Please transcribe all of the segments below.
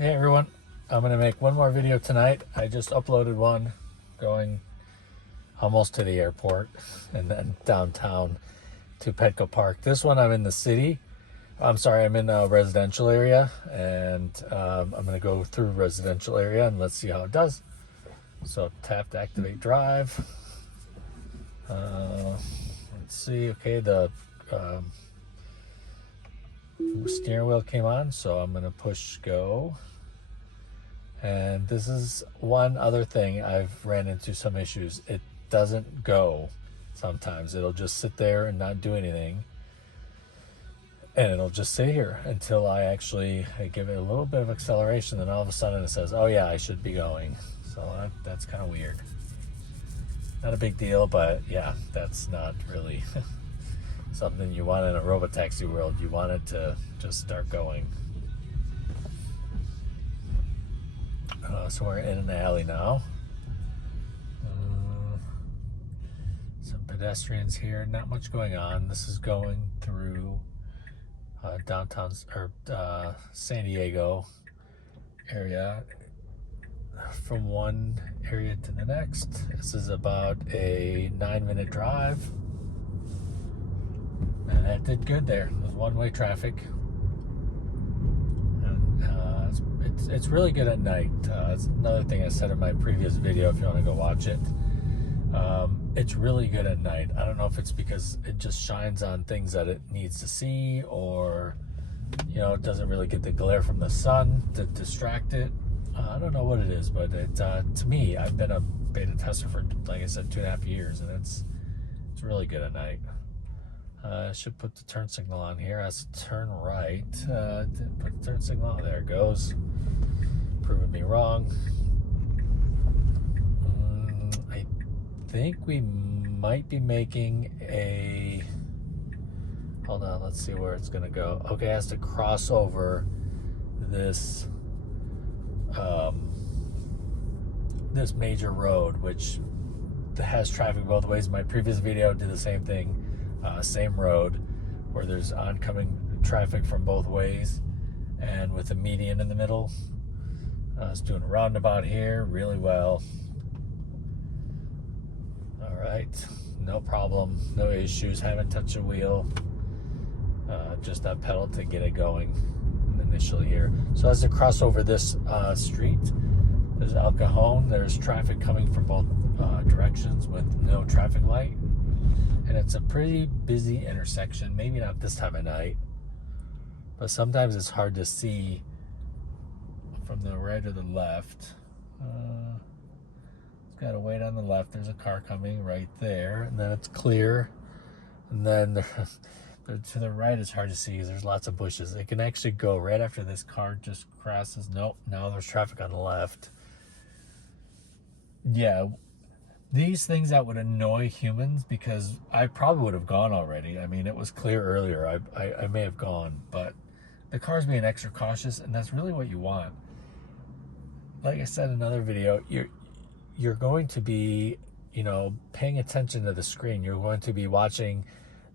Hey everyone, I'm going to make one more video tonight. I just uploaded one going almost to the airport and then downtown to Petco Park. This one I'm in the city. I'm in a residential area, and I'm going to go through residential area and let's see how it does. So tap to activate drive. Let's see, okay, the steering wheel came on, so I'm going to push go. And this is one other thing I've ran into some issues. It doesn't go sometimes. It'll just sit there and not do anything. And it'll just sit here until I give it a little bit of acceleration. Then all of a sudden it says, oh yeah, I should be going. So that's kind of weird. Not a big deal, but yeah, that's not really something you want in a robotaxi world. You want it to just start going. So we're in an alley now. Some pedestrians here, not much going on. This is going through downtown or San Diego area, from one area to the next. This is about a 9-minute drive, and that did good there. It was one-way traffic. It's really good at night. That's another thing I said in my previous video, if you want to go watch it. It's really good at night. I don't know if it's because it just shines on things that it needs to see, or it doesn't really get the glare from the sun to distract it. I don't know what it is, but to me, I've been a beta tester for, like I said, 2.5 years, and it's really good at night. I should put the turn signal on here. Has to turn right. Didn't put the turn signal on. There it goes. Proving me wrong. I think we might be making a... Hold on, let's see where it's going to go. Okay, it has to cross over this this major road, which has traffic both ways. My previous video did the same thing. Same road where there's oncoming traffic from both ways, and with a median in the middle. It's doing a roundabout here really well. All right, no problem, no issues. Haven't touched the wheel, just that pedal to get it going initially here. So as I cross over this street, there's El Cajon. There's traffic coming from both directions with no traffic light. And it's a pretty busy intersection. Maybe not this time of night, but sometimes it's hard to see from the right or the left. It's got to wait on the left. There's a car coming right there, and then it's clear. And then to the right, it's hard to see because there's lots of bushes. It can actually go right after this car just crosses. Nope, now there's traffic on the left. Yeah. These things that would annoy humans, because I probably would have gone already. I mean, it was clear earlier. I may have gone, but the car's being extra cautious, and that's really what you want. Like I said in another video, you're going to be, paying attention to the screen. You're going to be watching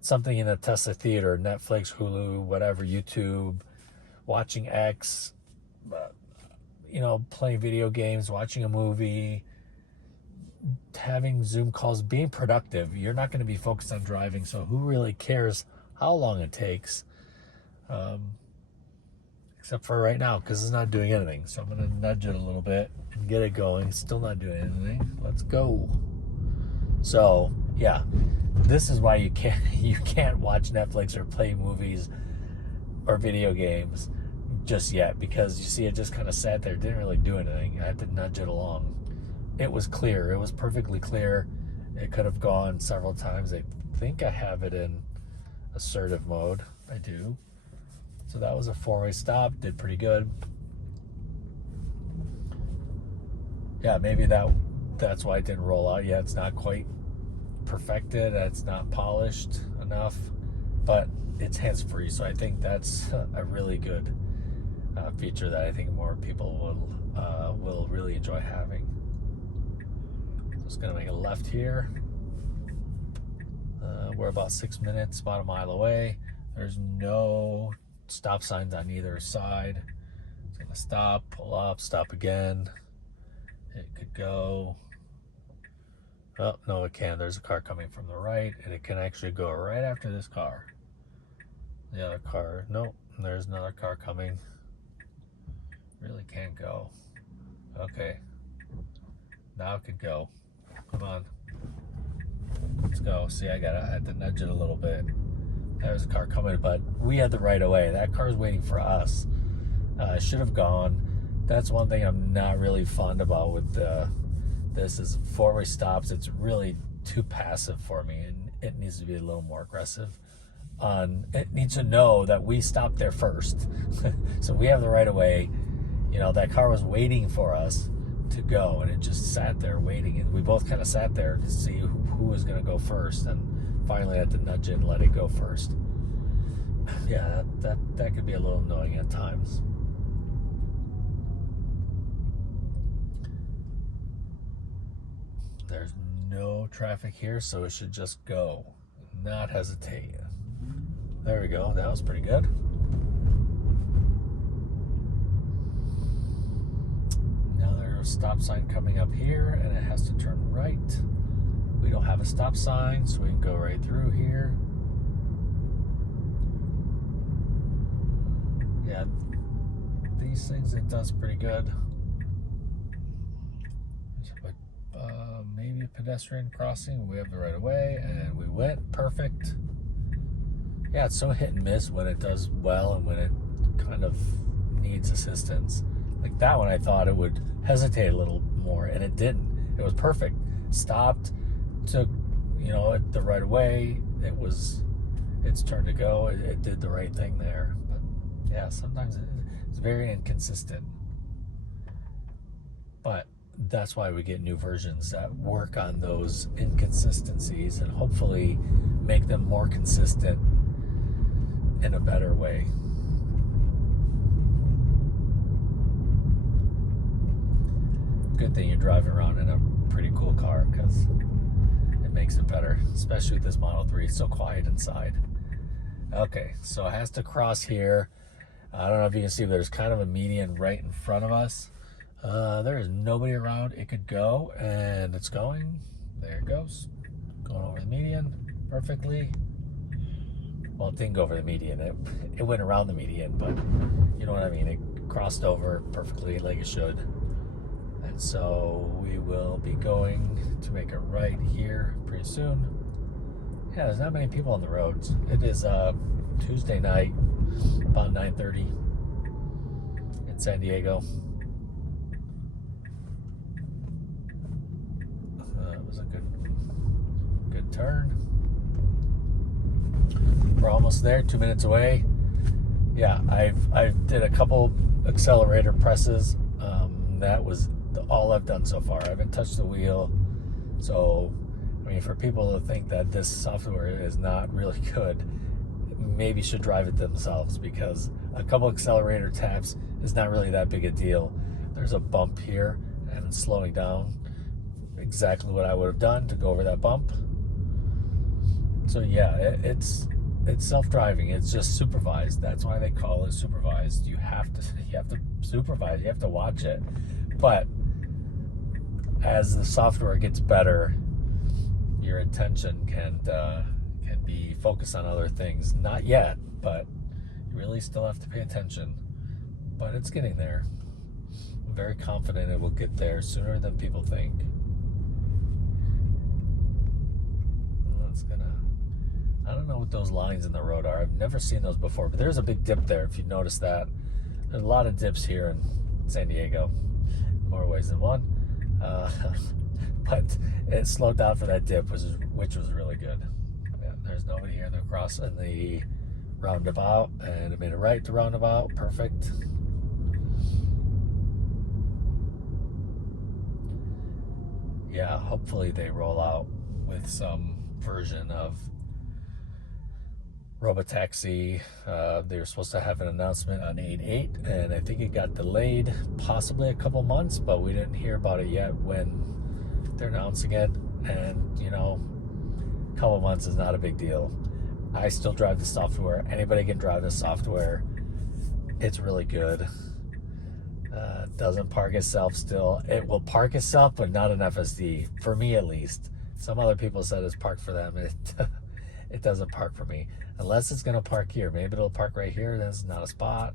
something in a Tesla theater, Netflix, Hulu, whatever, YouTube, watching X, playing video games, watching a movie, having Zoom calls, being productive. You're not going to be focused on driving, so who really cares how long it takes? Except for right now, because it's not doing anything. So I'm going to nudge it a little bit and get it going. It's still not doing anything. Let's go. So yeah, this is why you can't watch Netflix or play movies or video games just yet, because you see it just kind of sat there, didn't really do anything. I had to nudge it along. It was clear. It was perfectly clear. It could have gone several times. I think I have it in assertive mode. I do. So that was a 4-way stop. Did pretty good. Yeah, maybe that's why it didn't roll out yet. It's not quite perfected. It's not polished enough, but it's hands-free. So I think that's a really good feature that I think more people will really enjoy having. Just gonna make a left here. We're about 6 minutes, about a mile away. There's no stop signs on either side. gonna stop, pull up, stop again. It could go. Oh, no, it can. There's a car coming from the right, and it can actually go right after this car. The other car, nope, there's another car coming. Really can't go. Okay. Now it could go. Come on. Let's go. See, I had to nudge it a little bit. There's a car coming, but we had the right of way. That car's waiting for us. Should have gone. That's one thing I'm not really fond about with this is four-way stops. It's really too passive for me, and it needs to be a little more aggressive. It needs to know that we stopped there first. So we have the right of way. You know, that car was waiting for us to go, and it just sat there waiting, and we both kind of sat there to see who was going to go first, and finally had to nudge it and let it go first. Yeah, that could be a little annoying at times. There's no traffic here, so it should just go, not hesitate. There we go. That was pretty good. Now there's a stop sign coming up here, and it has to turn right. We don't have a stop sign, so we can go right through here. Yeah, these things, it does pretty good. Maybe a pedestrian crossing. We have the right of way, and we went perfect. Yeah, it's so hit and miss when it does well and when it kind of needs assistance. Like that one, I thought it would hesitate a little more, and it didn't. It was perfect. Stopped, took, the right of way. Its turn to go. It did the right thing there. But yeah, sometimes it's very inconsistent. But that's why we get new versions that work on those inconsistencies and hopefully make them more consistent in a better way. Good thing you're driving around in a pretty cool car, because it makes it better, especially with this Model 3. It's so quiet inside. Okay, so it has to cross here. I don't know if you can see, but there's kind of a median right in front of us. There is nobody around. It could go, and it's going. There it goes. Going over the median perfectly. Well, it didn't go over the median. It went around the median, but you know what I mean. It crossed over perfectly like it should. And so we will be going to make a right here pretty soon. Yeah, there's not many people on the roads. It is Tuesday night, about 9:30 in San Diego. It was a good turn. We're almost there, 2 minutes away. Yeah, I did a couple accelerator presses. That was all I've done so far. I haven't touched the wheel. So, I mean, for people to think that this software is not really good, maybe should drive it themselves, because a couple accelerator taps is not really that big a deal. There's a bump here, and it's slowing down. Exactly what I would have done to go over that bump. So yeah, it's self-driving. It's just supervised. That's why they call it supervised. You have to supervise. You have to watch it. But as the software gets better, your attention can be focused on other things. Not yet, but you really still have to pay attention. But it's getting there. I'm very confident it will get there sooner than people think. I don't know what those lines in the road are. I've never seen those before, but there's a big dip there, if you notice that. There's a lot of dips here in San Diego, more ways than one. But it slowed down for that dip, which was really good. Yeah, there's nobody here in the roundabout, and it made a right to roundabout. Perfect. Yeah, hopefully they roll out with some version of Robotaxi. They were supposed to have an announcement on 8/8, and I think it got delayed possibly a couple months, but we didn't hear about it yet when they're announcing it. And a couple months is not a big deal. I still drive the software. Anybody can drive the software. It's really good. Doesn't park itself still. It will park itself, but not an FSD, for me at least. Some other people said it's parked for them. It doesn't park for me. Unless it's going to park here. Maybe it'll park right here. That's not a spot.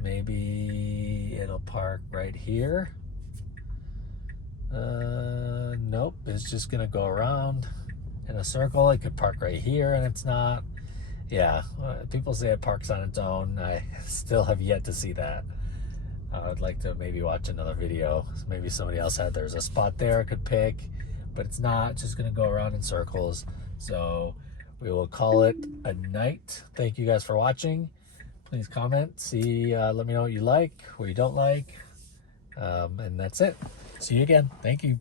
Maybe it'll park right here. Nope. It's just going to go around in a circle. It could park right here, and it's not. Yeah, people say it parks on its own. I still have yet to see that. I'd like to maybe watch another video. Maybe somebody else had, there's a spot there I could pick, but it's not. It's just going to go around in circles. So we will call it a night. Thank you guys for watching. Please comment. Let me know what you like, what you don't like. And that's it. See you again. Thank you.